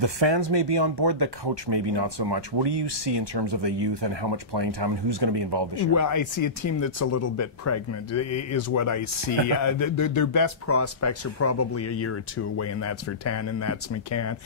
The fans may be on board, the coach maybe not so much. What do you see in terms of the youth and how much playing time and who's going to be involved this year? Well, I see a team that's a little bit pregnant, is what I see. Their best prospects are probably a year or two away, and that's Virtanen and that's McCann.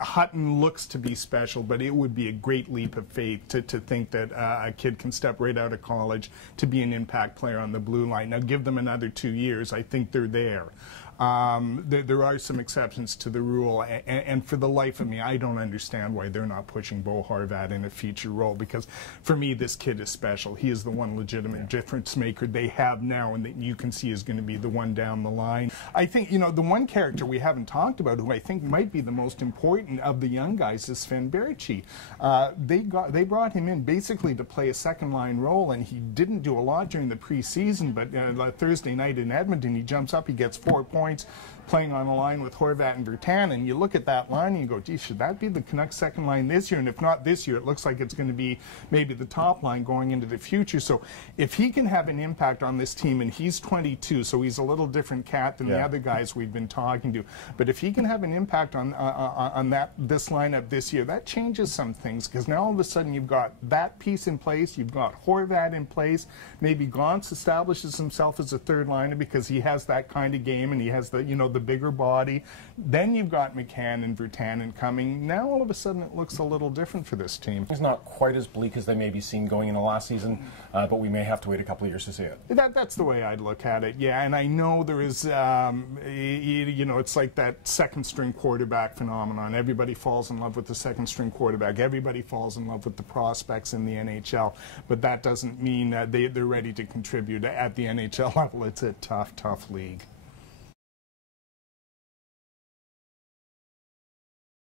Hutton looks to be special, but it would be a great leap of faith to think that a kid can step right out of college to be an impact player on the blue line. Now, give them another 2 years. I think they're there. There are some exceptions to the rule, and for the life of me, I don't understand why they're not pushing Bo Horvat in a feature role, because for me, this kid is special. He is the one legitimate difference maker they have now, and that you can see is going to be the one down the line. I think, you know, the one character we haven't talked about, who I think might be the most important of the young guys, is Sven Berchi. They brought him in basically to play a second-line role, and he didn't do a lot during the preseason, but Thursday night in Edmonton, he jumps up, he gets 4 points, playing on a line with Horvat and Virtanen, and you look at that line and you go, gee, should that be the Canucks second line this year? And if not this year, it looks like it's going to be maybe the top line going into the future. So if he can have an impact on this team, and he's 22, so he's a little different cat than the other guys we've been talking to, but if he can have an impact on this lineup this year, that changes some things, because now all of a sudden you've got that piece in place, you've got Horvat in place, maybe Gauntz establishes himself as a third liner because he has that kind of game and he has the, you know, the bigger body. Then you've got McCann and Virtanen coming. Now all of a sudden it looks a little different for this team. It's not quite as bleak as they may be seen going into last season, but we may have to wait a couple of years to see it. That's the way I'd look at it, yeah. And I know there is, you know, it's like that second-string quarterback phenomenon. Everybody falls in love with the second-string quarterback. Everybody falls in love with the prospects in the NHL. But that doesn't mean they're ready to contribute at the NHL level. It's a tough, tough league.